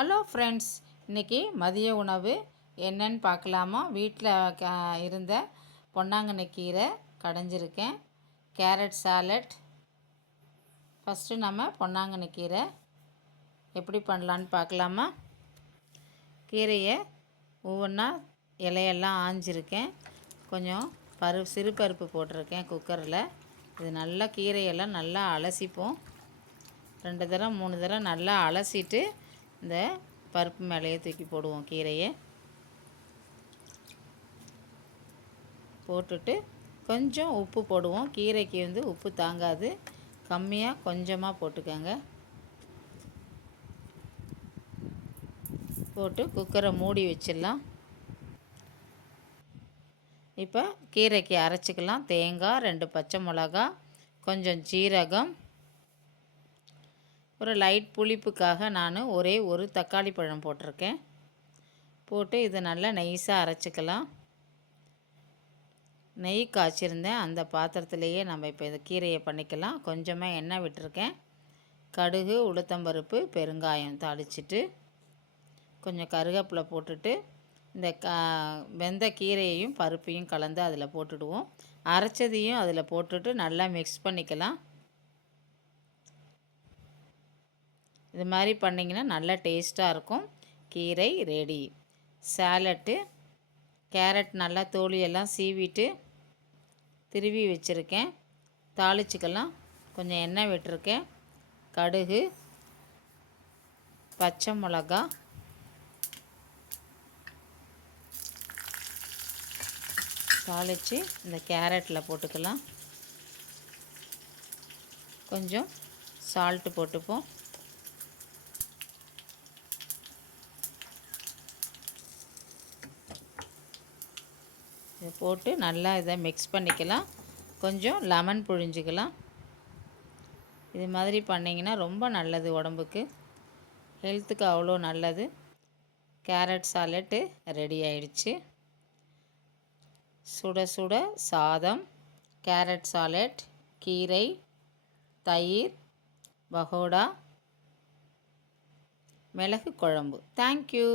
Hello friends, இன்றைக்கி மதிய உணவு என்னன்னு பார்க்கலாமா? வீட்டில் இருந்த பொன்னாங்கண்ணி கீரை கடைஞ்சிருக்கேன். Carrot salad. ஃபஸ்ட்டு நம்ம பொன்னாங்கண்ணி கீரை எப்படி பண்ணலான்னு பார்க்கலாமா? கீரையை ஒவ்வொன்றா இலையெல்லாம் ஆஞ்சிருக்கேன். கொஞ்சம் சிறு பருப்பு போட்டிருக்கேன் குக்கரில். இது நல்லா கீரையெல்லாம் நல்லா அலசிப்போம். 2 தடவை 3 தடவை நல்லா அலசிட்டு இந்த பருப்பு மேலேயே தூக்கி போடுவோம். கீரையை போட்டுட்டு கொஞ்சம் உப்பு போடுவோம். கீரைக்கு உப்பு தாங்காது, கம்மியாக கொஞ்சமாக போட்டுக்கோங்க. போட்டு குக்கரை மூடி வச்சிடலாம். இப்போ கீரைக்கு அரைச்சிக்கலாம். தேங்காய், 2 பச்சை மிளகா, கொஞ்சம் ஜீரகம், ஒரு லைட் புளிப்புக்காக நான் ஒரே ஒரு தக்காளி பழம் போட்டிருக்கேன். போட்டு இதை நல்லா நைஸாக அரைச்சிக்கலாம். நெய் காய்ச்சிருந்தேன், அந்த பாத்திரத்துலேயே நம்ம இப்போ இதை கீரையை பண்ணிக்கலாம். கொஞ்சமாக எண்ணெய் விட்டுருக்கேன். கடுகு, உளுத்தம்பருப்பு, பெருங்காயம் தாளிச்சிட்டு கொஞ்சம் கருவேப்பிலை போட்டுட்டு இந்த வெந்த கீரையையும் பருப்பையும் கலந்து அதில் போட்டுடுவோம். அரைச்சதையும் அதில் போட்டுட்டு நல்லா மிக்ஸ் பண்ணிக்கலாம். இது மாதிரி பண்ணிங்கன்னா நல்லா டேஸ்ட்டாக இருக்கும். கீரை ரெடி. சாலட்டு, கேரட் நல்லா தோலியெல்லாம் சீவிட்டு திருவி வச்சுருக்கேன். தாளிச்சிக்கலாம். கொஞ்சம் எண்ணெய் விட்டுருக்கேன். கடுகு, பச்சை மிளகா, தாளித்து இந்த கேரட்டில் போட்டுக்கலாம். கொஞ்சம் சால்ட்டு போட்டுப்போம். இதை போட்டு நல்லா இதை மிக்ஸ் பண்ணிக்கலாம். கொஞ்சம் லெமன் புழிஞ்சிக்கலாம். இது மாதிரி பண்ணிங்கன்னா ரொம்ப நல்லது உடம்புக்கு, ஹெல்த்துக்கு அவ்வளோ நல்லது. கேரட் சாலட்டு ரெடி ஆயிடுச்சு. சுட சுட சாதம், கேரட் சாலட், கீரை, தயிர், பகோடா, மிளகு குழம்பு. தேங்க்யூ.